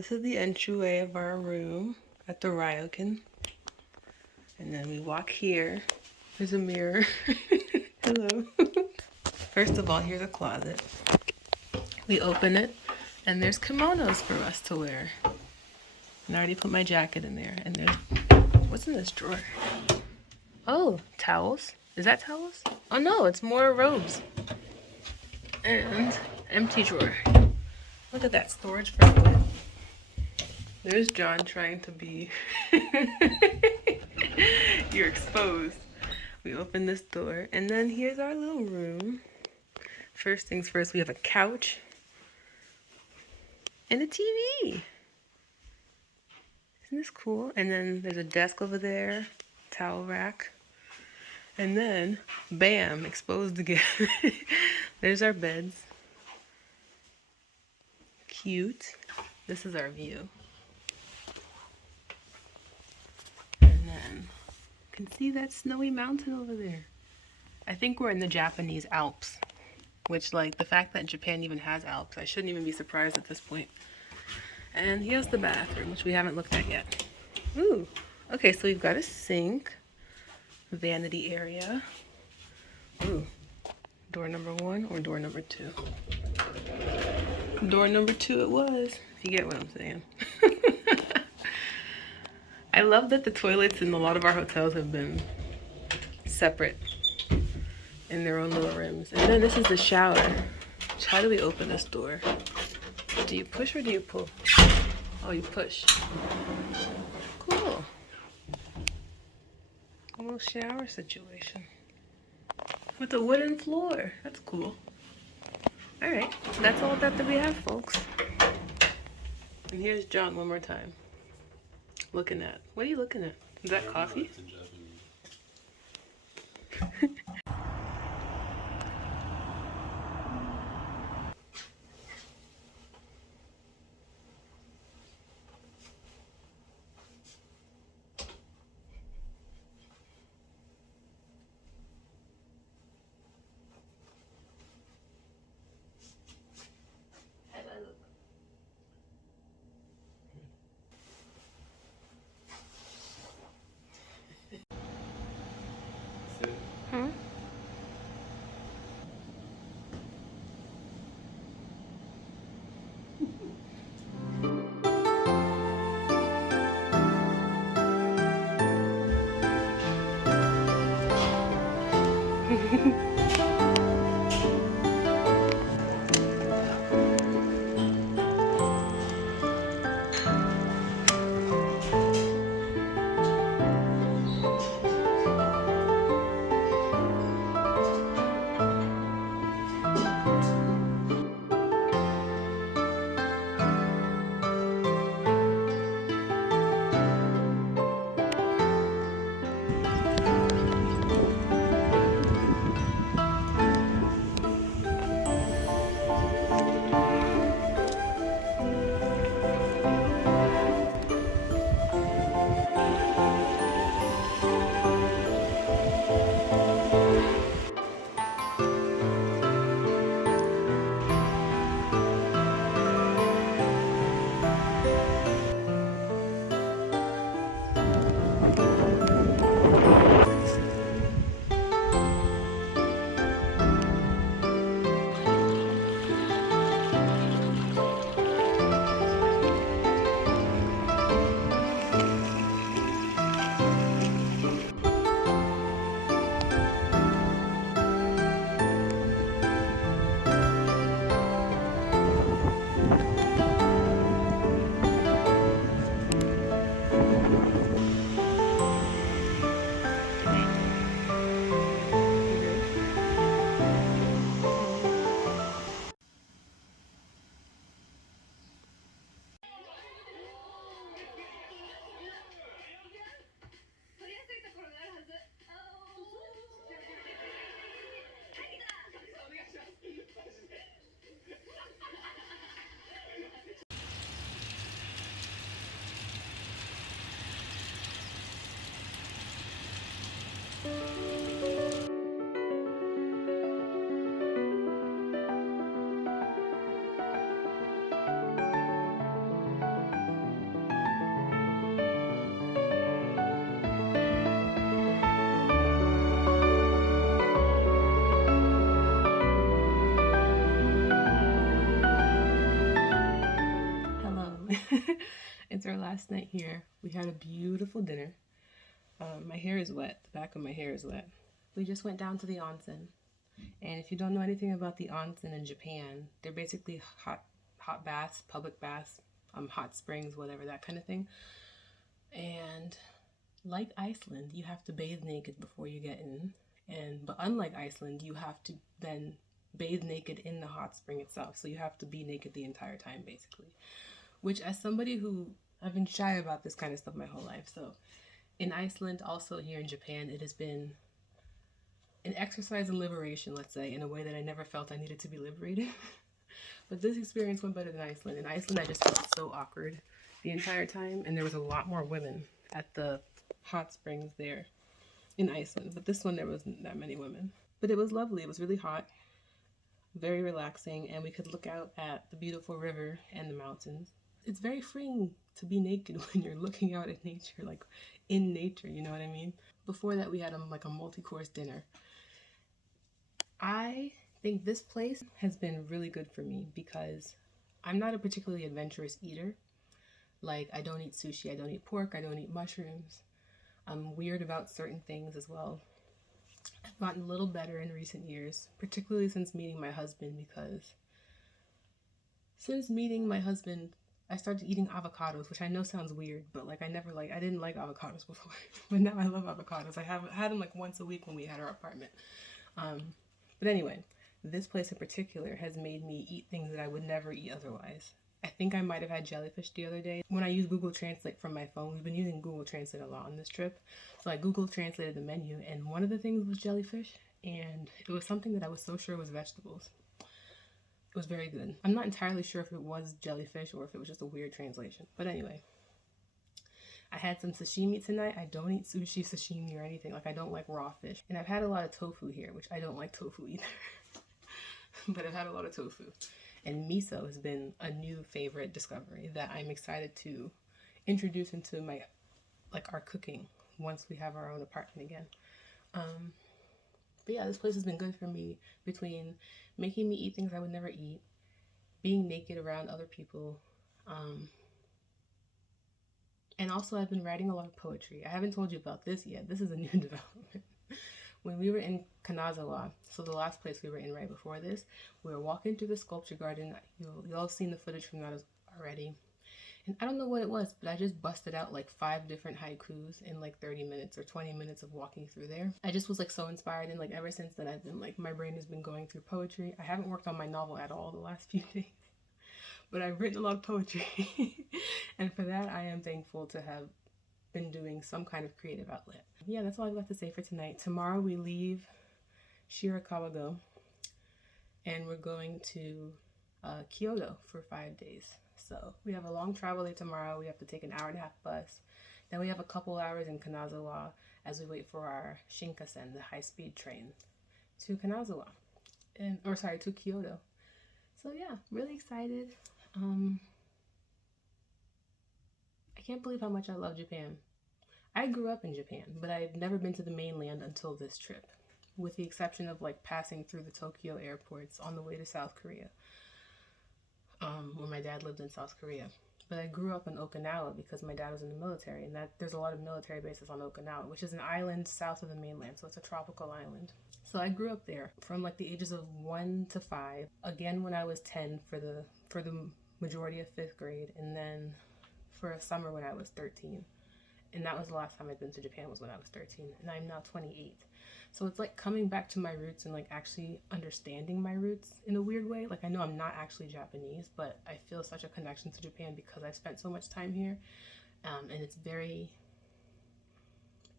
this is the entryway of our room at the Ryokan. And then we walk here. There's a mirror. Hello. First of all, here's a closet. We open it, and there's kimonos for us to wear. And I already put my jacket in there. And there's, what's in this drawer? Oh, towels. Is that towels? Oh no, it's more robes. And empty drawer. Look at that storage for food. There's John trying to be... You're exposed. We open this door, and then here's our little room. First things first, we have a couch and a TV. Isn't this cool? And then there's a desk over there, towel rack. And then, bam, exposed again. There's our beds. Cute. This is our view. And then, you can see that snowy mountain over there. I think we're in the Japanese Alps. Which, like, the fact that Japan even has Alps, I shouldn't even be surprised at this point. And here's the bathroom, which we haven't looked at yet. Ooh. Okay, so we've got a sink. Vanity area. Ooh. Door number 1 or door number 2? Door number 2 it was. If you get what I'm saying. I love that the toilets in a lot of our hotels have been separate in their own little rooms. And then this is the shower. How do we open this door? Do you push or do you pull? Oh, you push. Cool. A little shower situation. With a wooden floor. That's cool. Alright, that's all that we have, folks. And here's John one more time. Looking at. What are you looking at? Is that coffee? It's our last night here. We had a beautiful dinner. My hair is wet. The back of my hair is wet. We just went down to the onsen. And if you don't know anything about the onsen in Japan, they're basically hot baths, public baths, hot springs, whatever, that kind of thing. And like Iceland, you have to bathe naked before you get in. But unlike Iceland, you have to then bathe naked in the hot spring itself. So you have to be naked the entire time, basically. Which, as somebody who, I've been shy about this kind of stuff my whole life. So in Iceland, also here in Japan, it has been an exercise in liberation, let's say, in a way that I never felt I needed to be liberated. But this experience went better than Iceland. In Iceland, I just felt so awkward the entire time. And there was a lot more women at the hot springs there in Iceland. But this one, there wasn't that many women. But it was lovely. It was really hot, very relaxing, and we could look out at the beautiful river and the mountains. It's very freeing to be naked when you're looking out at nature, like in nature, you know what I mean? Before that, we had like a multi-course dinner. I think this place has been really good for me because I'm not a particularly adventurous eater. Like, I don't eat sushi, I don't eat pork, I don't eat mushrooms. I'm weird about certain things as well. I've gotten a little better in recent years, particularly since meeting my husband, because since meeting my husband, I started eating avocados, which I know sounds weird, but like I didn't like avocados before, but now I love avocados. I had them like once a week when we had our apartment. But anyway, this place in particular has made me eat things that I would never eat otherwise. I think I might have had jellyfish the other day. When I use Google Translate from my phone, we've been using Google Translate a lot on this trip. So I Google translated the menu, and one of the things was jellyfish, and it was something that I was so sure was vegetables. It was very good. I'm not entirely sure if it was jellyfish or if it was just a weird translation. But anyway, I had some sashimi tonight. I don't eat sushi, sashimi, or anything. Like, I don't like raw fish. And I've had a lot of tofu here, which I don't like tofu either. But I've had a lot of tofu. And miso has been a new favorite discovery that I'm excited to introduce into our cooking once we have our own apartment again. But yeah, this place has been good for me, between making me eat things I would never eat, being naked around other people, and also I've been writing a lot of poetry. I haven't told you about this yet. This is a new development. When we were in Kanazawa, so the last place we were in right before this, we were walking through the sculpture garden. You all seen the footage from that already. And I don't know what it was, but I just busted out like 5 different haikus in like 30 minutes or 20 minutes of walking through there. I just was like so inspired, and like ever since then I've been like, my brain has been going through poetry. I haven't worked on my novel at all the last few days, but I've written a lot of poetry. And for that, I am thankful to have been doing some kind of creative outlet. Yeah, that's all I've got to say for tonight. Tomorrow we leave Shirakawa-go, and we're going to Kyoto for 5 days. So we have a long travel day tomorrow. We have to take an 1.5 hour bus. Then we have a couple hours in Kanazawa as we wait for our Shinkansen, the high-speed train, to Kanazawa, to Kyoto. So yeah, really excited. I can't believe how much I love Japan. I grew up in Japan, but I've never been to the mainland until this trip, with the exception of like passing through the Tokyo airports on the way to South Korea, where my dad lived in South Korea. But I grew up in Okinawa because my dad was in the military, and there's a lot of military bases on Okinawa, which is an island south of the mainland, so it's a tropical island. So I grew up there from like the ages of 1 to 5, again when I was 10 for the majority of 5th grade, and then for a summer when I was 13. And that was the last time I'd been to Japan, was when I was 13, and I'm now 28. So it's like coming back to my roots and like actually understanding my roots in a weird way. Like, I know I'm not actually Japanese, but I feel such a connection to Japan because I've spent so much time here. And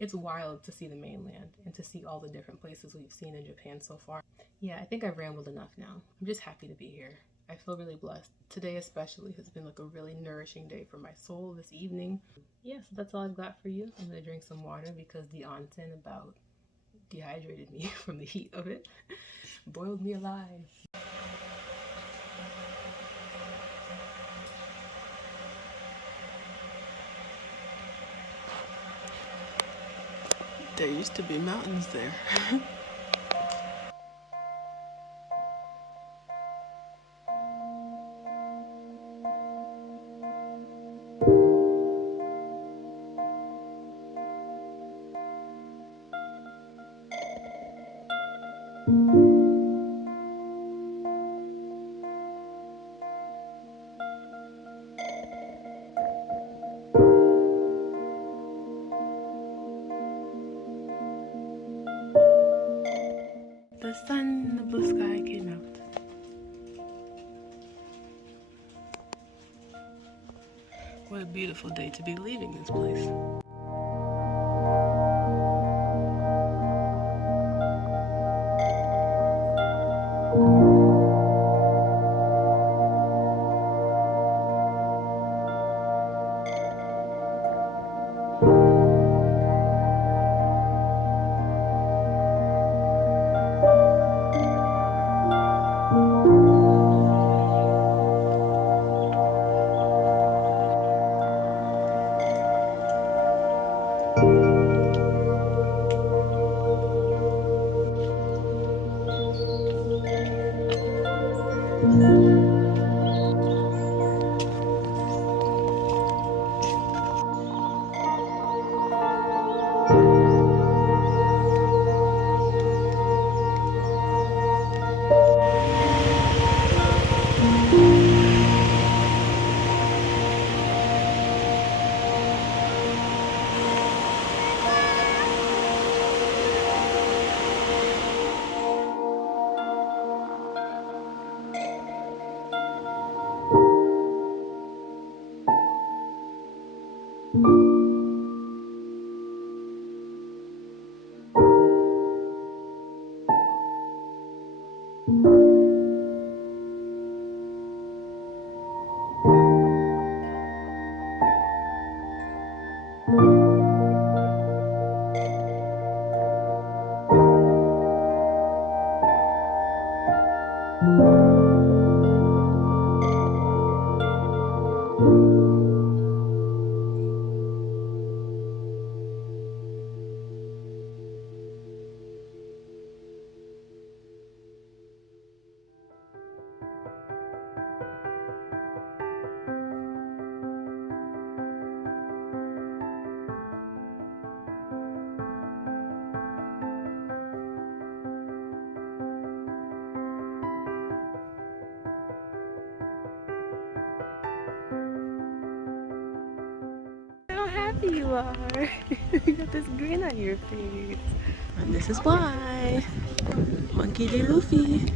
it's wild to see the mainland and to see all the different places we've seen in Japan so far. Yeah, I think I've rambled enough now. I'm just happy to be here. I feel really blessed. Today especially has been like a really nourishing day for my soul this evening. Yeah, so that's all I've got for you. I'm gonna drink some water because the onsen about dehydrated me from the heat of it. Boiled me alive. There used to be mountains there. beautiful day to be leaving this place. How happy you are. You got this grin on your face. And this is why. Monkey D. Luffy.